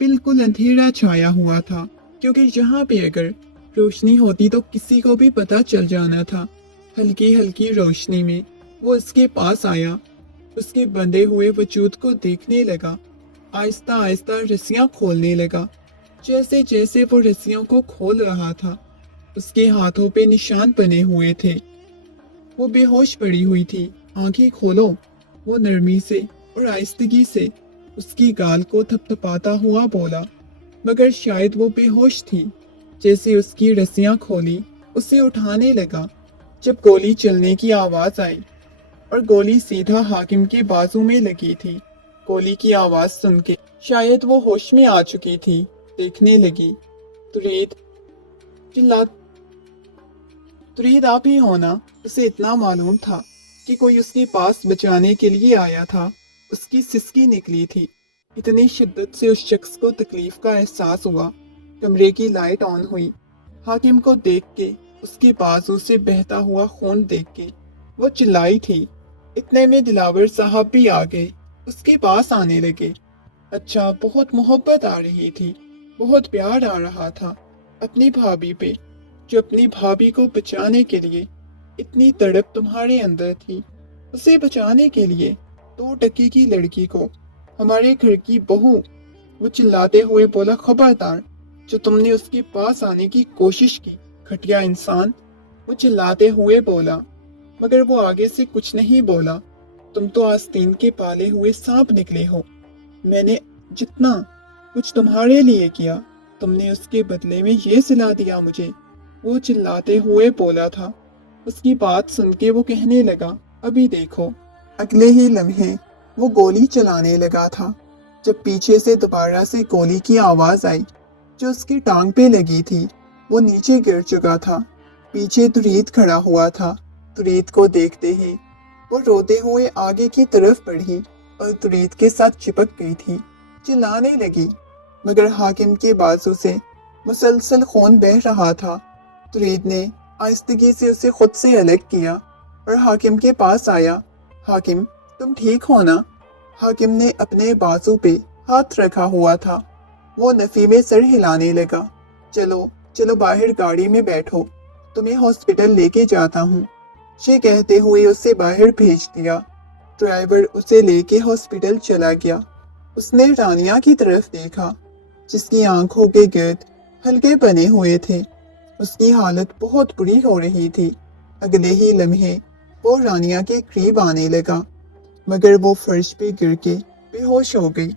बिल्कुल अंधेरा छाया हुआ था, क्योंकि यहाँ पे अगर रोशनी होती तो किसी को भी पता चल जाना था। हल्की हल्की रोशनी में वो इसके पास आया, उसके बंधे हुए वजूद को देखने लगा। आहिस्ता आहिस्ता रस्सियां खोलने लगा। जैसे जैसे वो रस्सियों को खोल रहा था, उसके हाथों पे निशान बने हुए थे। वो बेहोश पड़ी हुई थी। आंखें खोलो, वो नरमी से और आहिस्तगी से उसकी गाल को थपथपाता हुआ बोला, मगर शायद वो बेहोश थी। जैसे उसकी रस्सियां खोली, उसे उठाने लगा। जब गोली चलने की आवाज आई और गोली सीधा हाकिम के बाजू में लगी थी। गोली की आवाज सुन के शायद वो होश में आ चुकी थी। देखने लगी। तुरीद चिल्ला तुरीद आप ही होना। उसे इतना मालूम था कि कोई उसके पास बचाने के लिए आया था। उसकी सिसकी निकली थी। इतनी शिद्दत से उस शख्स को तकलीफ का एहसास हुआ। कमरे की लाइट ऑन हुई। हाकिम को देख के, उसके बाजू से बहता हुआ खून देख के वो चिल्लाई थी। इतने में दिलावर साहब भी आ गए। उसके पास आने लगे। अच्छा, बहुत मोहब्बत आ रही थी, बहुत प्यार आ रहा था अपनी भाभी पे, जो अपनी भाभी को बचाने के लिए इतनी तड़प तुम्हारे अंदर थी। उसे बचाने के लिए 2 टके की लड़की को, हमारे घर की बहू। वो चिल्लाते हुए बोला, खबरदार जो तुमने उसके पास आने की कोशिश की, घटिया इंसान। वो चिल्लाते हुए बोला, मगर वो आगे से कुछ नहीं बोला। तुम तो आस्तीन के पाले हुए सांप निकले हो। मैंने जितना कुछ तुम्हारे लिए किया, तुमने उसके बदले में ये सिला दिया मुझे। वो चिल्लाते हुए बोला था। उसकी बात सुन के वो कहने लगा, अभी देखो। अगले ही लम्हे वो गोली चलाने लगा था, जब पीछे से दोबारा से गोली की आवाज आई। जो उसकी टांग पे लगी थी वो नीचे गिर चुका था। पीछे तुरीद खड़ा हुआ था। तुरीद को देखते ही वो रोते हुए आगे की तरफ बढ़ी और तुरीद के साथ चिपक गई थी। चिल्लाने लगी, मगर हाकिम के बाजू से मुसलसल खून बह रहा था। तुरीद ने आहिस्तगी से उसे खुद से अलग किया और हाकिम के पास आया। हाकिम, तुम ठीक हो ना? हाकिम ने अपने बाजू पे हाथ रखा हुआ था। वो नफी में सर हिलाने लगा। चलो चलो बाहर गाड़ी में बैठो, तुम्हें हॉस्पिटल लेके जाता हूँ। ये कहते हुए उसे बाहर भेज दिया। ड्राइवर उसे लेके हॉस्पिटल चला गया। उसने रानिया की तरफ देखा, जिसकी आंखों के गिर्द हल्के बने हुए थे। उसकी हालत बहुत बुरी हो रही थी। अगले ही लम्हे वो रानिया के करीब आने लगा, मगर वो फर्श पे गिर के बेहोश हो गई।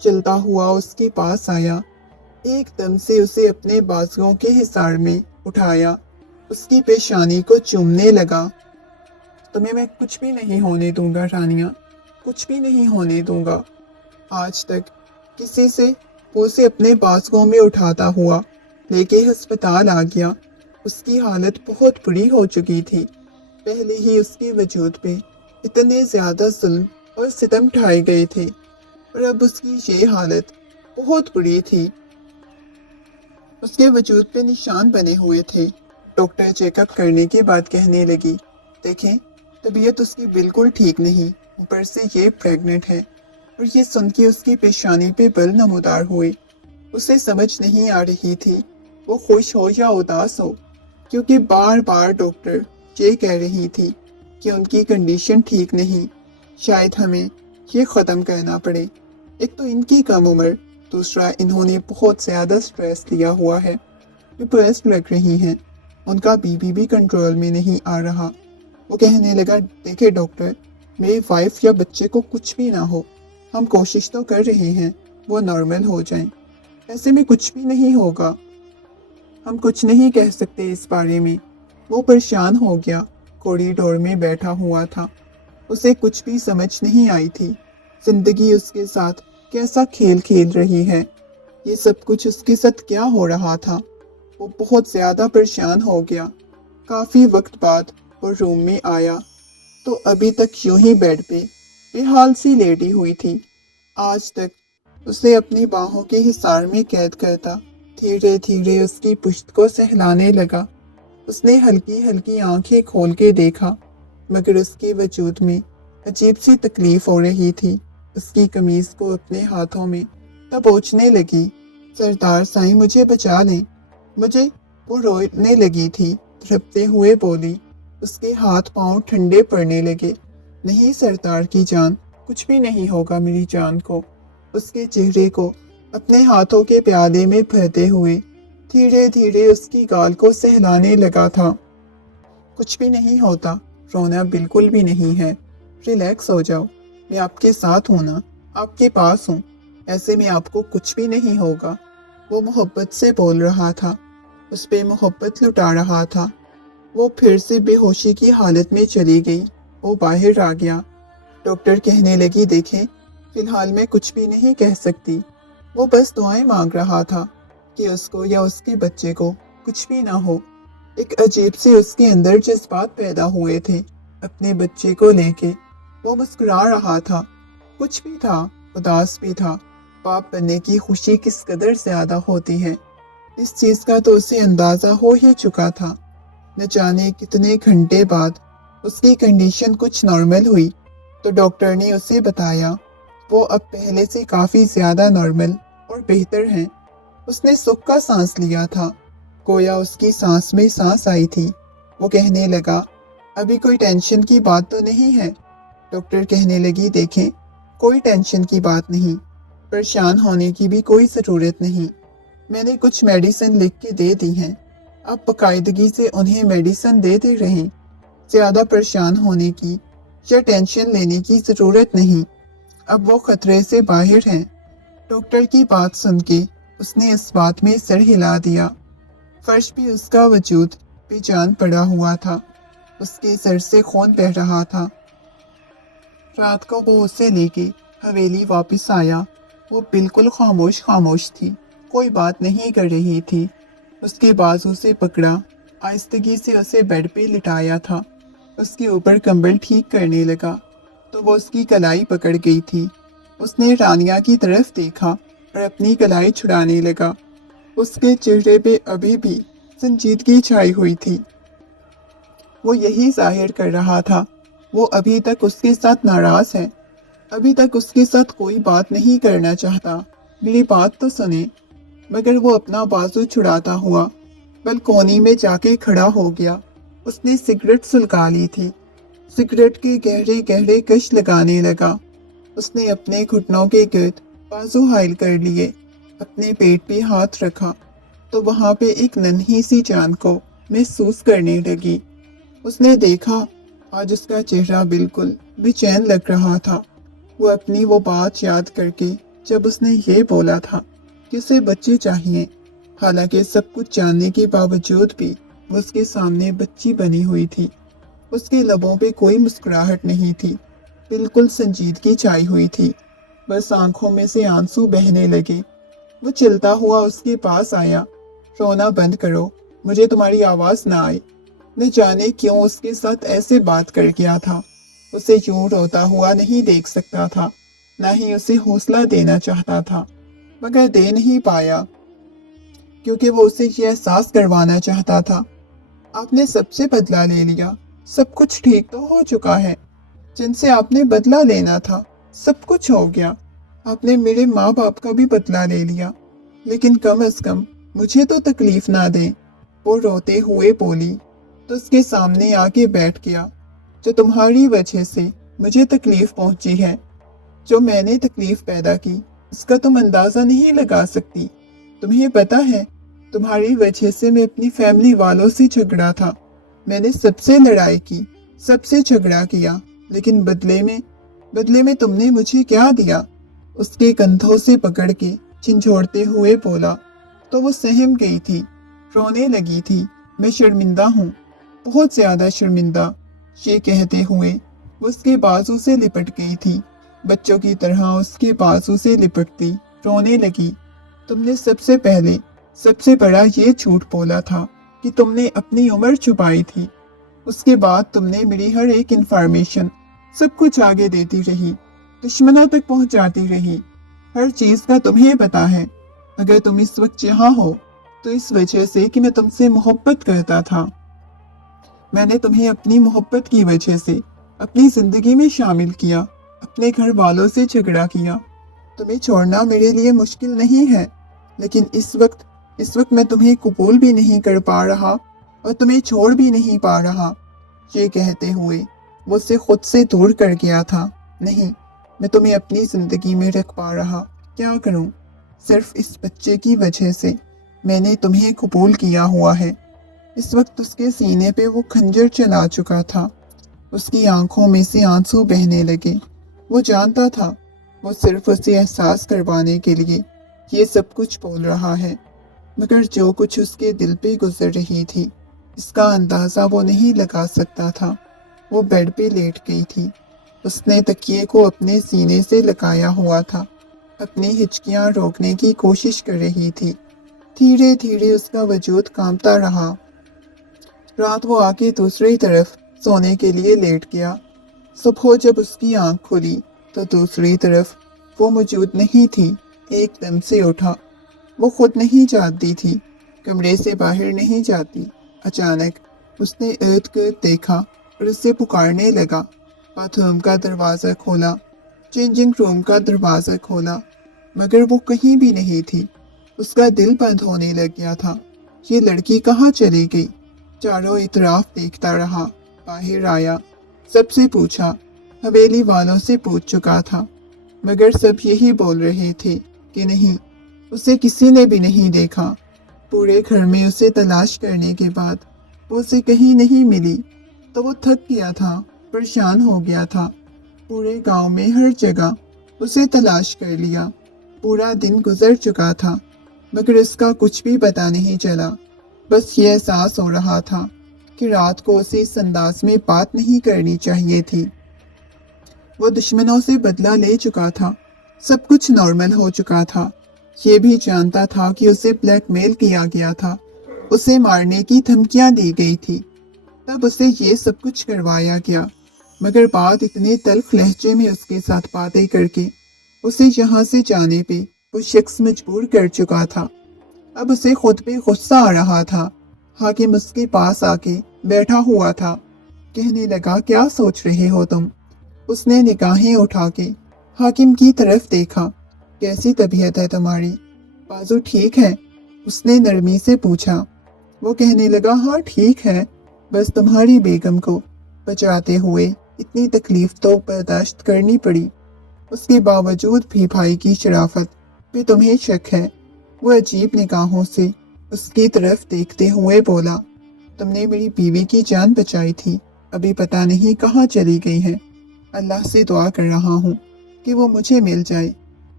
चलता हुआ उसके पास आया, एकदम से उसे अपने बाजुओं के हिसार में उठाया, उसकी पेशानी को चूमने लगा। तुम्हें मैं कुछ भी नहीं होने दूंगा रानिया, कुछ भी नहीं होने दूंगा। आज तक किसी से वो उसे अपने बाजुओं में उठाता हुआ लेके अस्पताल आ गया। उसकी हालत बहुत बुरी हो चुकी थी। पहले ही उसके वजूद पे इतने ज्यादा जुल्म और सितम ढाए गए थे और अब उसकी ये हालत बहुत बुरी थी। उसके वजूद पे निशान बने हुए थे। डॉक्टर चेकअप करने के बाद कहने लगी, देखें तबीयत उसकी बिल्कुल ठीक नहीं, ऊपर से ये प्रेग्नेंट है। और ये सुन के उसकी पेशानी पे बल नमूदार हुए। उसे समझ नहीं आ रही थी वो खुश हो या उदास हो, क्योंकि बार बार डॉक्टर ये कह रही थी कि उनकी कंडीशन ठीक नहीं, शायद हमें ये ख़त्म करना पड़े। एक तो इनकी कम उम्र, दूसरा इन्होंने बहुत ज़्यादा स्ट्रेस लिया हुआ है। डिप्रेस्ड लग रही हैं, उनका बीपी भी कंट्रोल में नहीं आ रहा। वो कहने लगा, देखे डॉक्टर, मेरी वाइफ या बच्चे को कुछ भी ना हो, हम कोशिश तो कर रहे हैं वो नॉर्मल हो जाएं। ऐसे में कुछ भी नहीं होगा, हम कुछ नहीं कह सकते इस बारे में। वो परेशान हो गया, कॉरिडोर में बैठा हुआ था। उसे कुछ भी समझ नहीं आई थी। जिंदगी उसके साथ कैसा खेल खेल रही है, ये सब कुछ उसके साथ क्या हो रहा था। वो बहुत ज़्यादा परेशान हो गया। काफ़ी वक्त बाद वो रूम में आया तो अभी तक यूं ही बेड पे बेहाल सी लेटी हुई थी। आज तक उसे अपनी बाहों के हिसार में कैद करता धीरे धीरे उसकी पुश्त को सहलाने लगा। उसने हल्की हल्की आंखें खोल के देखा, मगर उसके वजूद में अजीब सी तकलीफ हो रही थी। उसकी कमीज को अपने हाथों में दबोचने लगी। सरदार साईं, मुझे बचा लें, मुझे। वो रोने लगी थी, तड़पते हुए बोली। उसके हाथ पांव ठंडे पड़ने लगे। नहीं सरदार की जान, कुछ भी नहीं होगा मेरी जान को। उसके चेहरे को अपने हाथों के प्याले में भरते हुए धीरे धीरे उसकी गाल को सहलाने लगा था। कुछ भी नहीं होता, रोना बिल्कुल भी नहीं है, रिलैक्स हो जाओ, मैं आपके साथ हूं ना, आपके पास हूँ, ऐसे में आपको कुछ भी नहीं होगा। वो मोहब्बत से बोल रहा था, उस पे मोहब्बत लुटा रहा था। वो फिर से बेहोशी की हालत में चली गई। वो बाहर आ गया। डॉक्टर कहने लगी, देखें फिलहाल मैं कुछ भी नहीं कह सकती। वो बस दुआएं मांग रहा था कि उसको या उसके बच्चे को कुछ भी ना हो। एक अजीब से उसके अंदर जज्बात पैदा हुए थे अपने बच्चे को लेके। वो मुस्कुरा रहा था, कुछ भी था, उदास भी था। बाप बनने की खुशी किस कदर ज्यादा होती है, इस चीज का तो उसे अंदाजा हो ही चुका था। न जाने कितने घंटे बाद उसकी कंडीशन कुछ नॉर्मल हुई तो डॉक्टर ने उसे बताया वो अब पहले से काफी ज्यादा नॉर्मल और बेहतर हैं। उसने सुख का सांस लिया था, गोया उसकी सांस में सांस आई थी। वो कहने लगा, अभी कोई टेंशन की बात तो नहीं है। डॉक्टर कहने लगी, देखें, कोई टेंशन की बात नहीं, परेशान होने की भी कोई ज़रूरत नहीं। मैंने कुछ मेडिसिन लिख के दे दी हैं, आप बाकायदगी से उन्हें मेडिसिन देते रहें। ज़्यादा परेशान होने की या टेंशन लेने की ज़रूरत नहीं, अब वो खतरे से बाहर हैं। डॉक्टर की बात सुन के उसने इस बात में सर हिला दिया। फर्श पे उसका वजूद बेजान पड़ा हुआ था, उसके सर से खून बह रहा था। रात को वो उसे लेके हवेली वापस आया। वो बिल्कुल खामोश खामोश थी, कोई बात नहीं कर रही थी। उसके बाजू से पकड़ा, आहिस्तगी से उसे बेड पे लिटाया था। उसके ऊपर कंबल ठीक करने लगा तो वो उसकी कलाई पकड़ गई थी। उसने रानिया की तरफ देखा और अपनी कलाई छुड़ाने लगा। उसके चेहरे पे अभी भी संजीदगी छाई हुई थी। वो यही जाहिर कर रहा था वो अभी तक उसके साथ नाराज है, अभी तक उसके साथ कोई बात नहीं करना चाहता। मेरी बात तो सुने। मगर वो अपना बाजू छुड़ाता हुआ बलकोनी में जाके खड़ा हो गया। उसने सिगरेट सुलगा ली थी, सिगरेट के गहरे गहरे कश लगाने लगा। उसने अपने घुटनों के गिर्द बाजू हाइल कर लिए, अपने पेट पे हाथ रखा तो वहां पे एक नन्ही सी जान को महसूस करने लगी। उसने देखा आज उसका चेहरा बिल्कुल बेचैन लग रहा था। वो अपनी वो बात याद करके जब उसने ये बोला था कि उसे बच्चे चाहिए, हालांकि सब कुछ जानने के बावजूद भी वो उसके सामने बच्ची बनी हुई थी। उसके लबों पे कोई मुस्कुराहट नहीं थी, बिल्कुल संजीदगी छाई हुई थी, बस आंखों में से आंसू बहने लगे। वो चिल्लाता हुआ उसके पास आया, रोना बंद करो, मुझे तुम्हारी आवाज़ ना आए। न जाने क्यों उसके साथ ऐसे बात कर गया था। उसे यूं रोता हुआ नहीं देख सकता था, ना ही उसे हौसला देना चाहता था, मगर दे नहीं पाया क्योंकि वो उसे ये एहसास करवाना चाहता था आपने सबसे बदला ले लिया, सब कुछ ठीक तो हो चुका है। जिनसे आपने बदला लेना था सब कुछ हो गया। आपने मेरे माँ बाप का भी बदला ले लिया, लेकिन कम से कम मुझे तो तकलीफ ना दें। वो रोते हुए बोली तो उसके सामने आके बैठ गया। जो तुम्हारी वजह से मुझे तकलीफ पहुंची है, जो मैंने तकलीफ पैदा की, उसका तुम अंदाजा नहीं लगा सकती। तुम्हें पता है, तुम्हारी वजह से मैं अपनी फैमिली वालों से झगड़ा था। मैंने सबसे लड़ाई की, सबसे झगड़ा किया, लेकिन बदले में तुमने मुझे क्या दिया? उसके कंधों से पकड़ के झंझोड़ते हुए बोला तो वो सहम गई थी, रोने लगी थी। मैं शर्मिंदा हूँ, बहुत ज्यादा शर्मिंदा। ये कहते हुए वो उसके बाजू से लिपट गई थी, बच्चों की तरह उसके बाजू से लिपटती रोने लगी। तुमने सबसे पहले सबसे बड़ा ये झूठ बोला था कि तुमने अपनी उम्र छुपाई थी। उसके बाद तुमने मेरी हर एक इंफॉर्मेशन सब कुछ आगे देती रही, दुश्मनों तक पहुंचाती रही। हर चीज का तुम्हें पता है। अगर तुम इस वक्त यहाँ हो तो इस वजह से कि मैं तुमसे मोहब्बत करता था। मैंने तुम्हें अपनी मोहब्बत की वजह से अपनी जिंदगी में शामिल किया, अपने घर वालों से झगड़ा किया। तुम्हें छोड़ना मेरे लिए मुश्किल नहीं है, लेकिन इस वक्त मैं तुम्हें कबूल भी नहीं कर पा रहा और तुम्हें छोड़ भी नहीं पा रहा। ये कहते हुए वो उसे खुद से दूर कर गया था। नहीं, मैं तुम्हें अपनी जिंदगी में रख पा रहा, क्या करूं? सिर्फ इस बच्चे की वजह से मैंने तुम्हें कबूल किया हुआ है। इस वक्त उसके सीने पे वो खंजर चला चुका था। उसकी आंखों में से आंसू बहने लगे। वो जानता था वो सिर्फ उसे एहसास करवाने के लिए ये सब कुछ बोल रहा है, मगर जो कुछ उसके दिल पे गुजर रही थी इसका अंदाजा वो नहीं लगा सकता था। वो बेड पे लेट गई थी, उसने तकिए को अपने सीने से लगाया हुआ था, अपनी हिचकियां रोकने की कोशिश कर रही थी। धीरे धीरे उसका वजूद कांपता रहा। रात वो आके दूसरी तरफ सोने के लिए लेट गया। सुबह जब उसकी आंख खुली तो दूसरी तरफ वो मौजूद नहीं थी। एकदम से उठा। वो खुद नहीं जाती थी, कमरे से बाहर नहीं जाती। अचानक उसने इर्द गिर्द देखा और उसे पुकारने लगा। बाथरूम का दरवाज़ा खोला, चेंजिंग रूम का दरवाज़ा खोला, मगर वो कहीं भी नहीं थी। उसका दिल बंद होने लग गया था। ये लड़की कहाँ चली गई? चारों इतराफ देखता रहा, बाहर आया, सबसे पूछा, हवेली वालों से पूछ चुका था, मगर सब यही बोल रहे थे कि नहीं, उसे किसी ने भी नहीं देखा। पूरे घर में उसे तलाश करने के बाद वो उसे कहीं नहीं मिली तो वो थक गया था, परेशान हो गया था। पूरे गांव में हर जगह उसे तलाश कर लिया। पूरा दिन गुजर चुका था, मगर उसका कुछ भी पता नहीं चला। बस ये एहसास हो रहा था कि रात को उसे इस अंदाज में बात नहीं करनी चाहिए थी। वो दुश्मनों से बदला ले चुका था, सब कुछ नॉर्मल हो चुका था। ये भी जानता था कि उसे ब्लैकमेल किया गया था, उसे मारने की धमकियां दी गई थी, तब उसे ये सब कुछ करवाया गया। मगर बात इतने तल्ख लहजे में उसके साथ बातें करके उसे यहाँ से जाने पे वो शख्स मजबूर कर चुका था। अब उसे खुद पे गुस्सा आ रहा था। हाकिम उसके पास आके बैठा हुआ था। कहने लगा, क्या सोच रहे हो तुम? उसने निगाहें उठा के हाकिम की तरफ देखा। कैसी तबीयत है तुम्हारी? बाजू ठीक है? उसने नरमी से पूछा। वो कहने लगा, हाँ ठीक है, बस तुम्हारी बेगम को बचाते हुए इतनी तकलीफ तो बर्दाश्त करनी पड़ी। उसके बावजूद भी भाई की शराफत पे तुम्हें शक है? वो अजीब निगाहों से उसकी तरफ देखते हुए बोला, तुमने मेरी बीवी की जान बचाई थी, अभी पता नहीं कहाँ चली गई है। अल्लाह से दुआ कर रहा हूँ कि वो मुझे मिल जाए।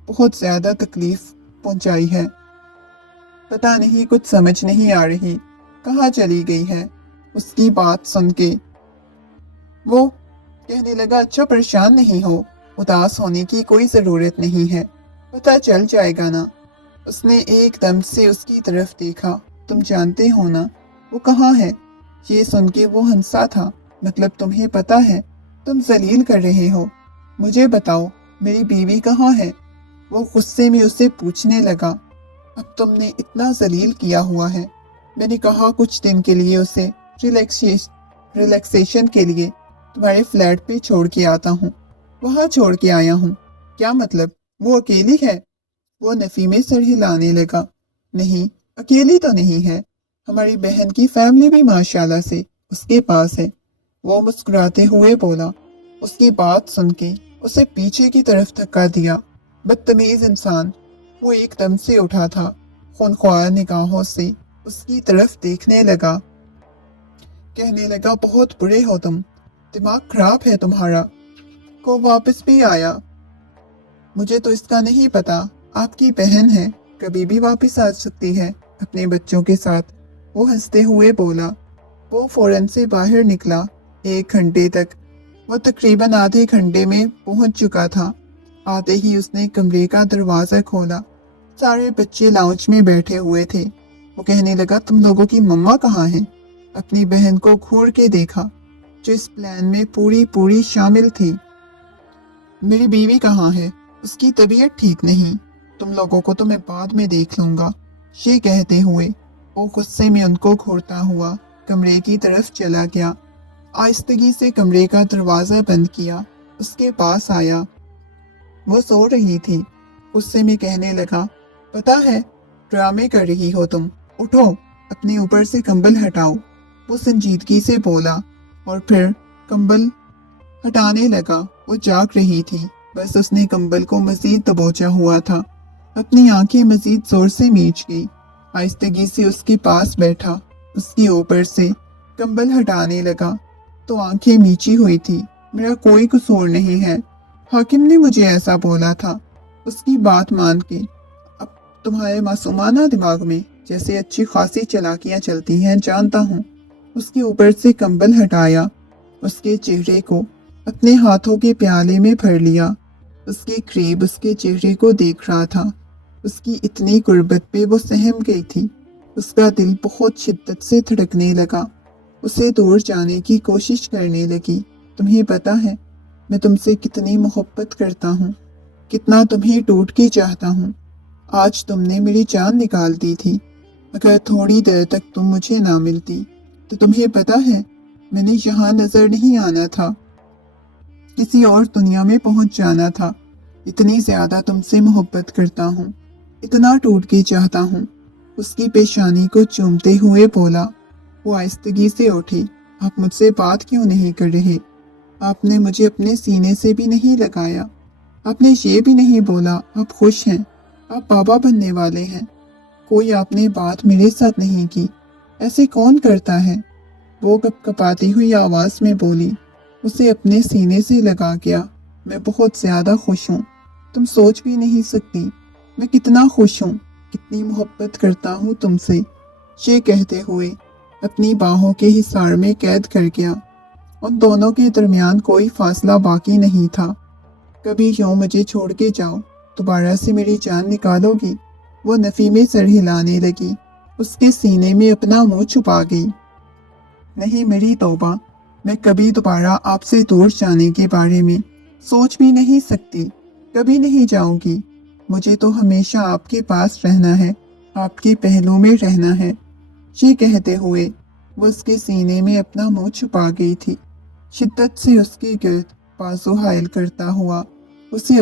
बहुत ज्यादा तकलीफ पहुंचाई है, पता नहीं, कुछ समझ नहीं आ रही, कहाँ चली गई है। उसकी बात सुन के वो कहने लगा, अच्छा परेशान नहीं हो, उदास होने की कोई ज़रूरत नहीं है, पता चल जाएगा ना। उसने एकदम से उसकी तरफ देखा। तुम जानते हो ना वो कहाँ है? ये सुन के वो हंसा था। मतलब तुम्हें पता है, तुम जलील कर रहे हो, मुझे बताओ मेरी बीवी कहाँ है? वो गुस्से में उसे पूछने लगा, अब तुमने इतना जलील किया हुआ है, मैंने कहा कुछ दिन के लिए उसे रिलैक्सेशन के लिए तुम्हारे फ्लैट पे छोड़ के आता हूँ, वहाँ छोड़ के आया हूँ। क्या मतलब, वो अकेली है? वो नफी में सर हिलाने लगा। नहीं, अकेली तो नहीं है, हमारी बहन की फैमिली भी माशाल्लाह से उसके पास है। वो मुस्कुराते हुए बोला। उसकी बात सुन के उसे पीछे की तरफ धक्का दिया। बदतमीज इंसान। वो एकदम से उठा था, खूनख्वार निगाहों से उसकी तरफ देखने लगा। कहने लगा, बहुत बुरे हो तुम, दिमाग खराब है तुम्हारा। को वापस भी आया। मुझे तो इसका नहीं पता, आपकी बहन है, कभी भी वापस आ सकती है अपने बच्चों के साथ। वो हंसते हुए बोला। वो फौरन से बाहर निकला। 1 घंटे तक वो तकरीबन आधे घंटे में पहुंच चुका था। आते ही उसने कमरे का दरवाज़ा खोला। सारे बच्चे लाउंज में बैठे हुए थे। वो कहने लगा, तुम लोगों की मम्मा कहाँ हैं? अपनी बहन को घूर के देखा, जो इस प्लान में पूरी शामिल थी। मेरी बीवी कहाँ है? उसकी तबीयत ठीक नहीं, तुम लोगों को तो मैं बाद में देख लूंगा। ये कहते हुए वो गुस्से में उनको घूरता हुआ कमरे की तरफ चला गया। आहिस्तगी से कमरे का दरवाज़ा बंद किया, उसके पास आया। वो सो रही थी। गुस्से में कहने लगा, पता है ड्रामे कर रही हो तुम, उठो, अपने ऊपर से कंबल हटाओ। वो संजीदगी से बोला और फिर कंबल हटाने लगा। वो जाग रही थी, बस उसने कंबल को मजीद दबोचा हुआ था। अपनी आंखें मजीद जोर से मीच गई। आहिस्तगी से उसके पास बैठा, उसके ऊपर से कंबल हटाने लगा तो आंखें मीची हुई थी। मेरा कोई कसूर नहीं है, हाकिम ने मुझे ऐसा बोला था। उसकी बात मान के अब तुम्हारे मासूमाना दिमाग में जैसे अच्छी खासी चालाकियां चलती हैं, जानता हूँ। उसके ऊपर से कंबल हटाया, उसके चेहरे को अपने हाथों के प्याले में भर लिया। उसके करीब उसके चेहरे को देख रहा था। उसकी इतनी गुर्बत पे वो सहम गई थी। उसका दिल बहुत शिद्दत से धड़कने लगा। उसे दूर जाने की कोशिश करने लगी। तुम्हें पता है मैं तुमसे कितनी मोहब्बत करता हूँ, कितना तुम्हें टूट के चाहता हूँ। आज तुमने मेरी जान निकाल दी थी। अगर थोड़ी देर तक तुम मुझे ना मिलती तो तुम्हें पता है मैंने यहाँ नजर नहीं आना था, किसी और दुनिया में पहुंच जाना था। इतनी ज्यादा तुमसे मोहब्बत करता हूँ, इतना टूट के चाहता हूँ। उसकी पेशानी को चूमते हुए बोला। वो आहिस्तगी से उठी। आप मुझसे बात क्यों नहीं कर रहे? आपने मुझे अपने सीने से भी नहीं लगाया। आपने ये भी नहीं बोला आप खुश हैं, आप बाबा बनने वाले हैं। कोई आपने बात मेरे साथ नहीं की। ऐसे कौन करता है? वो कपकपाती हुई आवाज में बोली। उसे अपने सीने से लगा गया। मैं बहुत ज्यादा खुश हूँ, तुम सोच भी नहीं सकती मैं कितना खुश हूँ, कितनी मोहब्बत करता हूँ तुमसे। ये कहते हुए अपनी बाहों के हिसार में कैद कर गया। उन दोनों के दरमियान कोई फासला बाकी नहीं था। कभी यूं मुझे छोड़ के जाओ, दोबारा से मेरी जान निकालोगी? वो नफी में सर हिलाने लगी, उसके सीने में अपना मुंह छुपा गई। नहीं मेरी तौबा, मैं कभी दोबारा आपसे दूर जाने के बारे में सोच भी नहीं सकती, कभी नहीं जाऊंगी। मुझे तो हमेशा आपके पास रहना है, आपके पहलू में रहना है। ये कहते हुए वो उसके सीने में अपना मुंह छुपा गई थी। शिद्दत से उसके गिर्द बाजू हायल करता हुआ उसे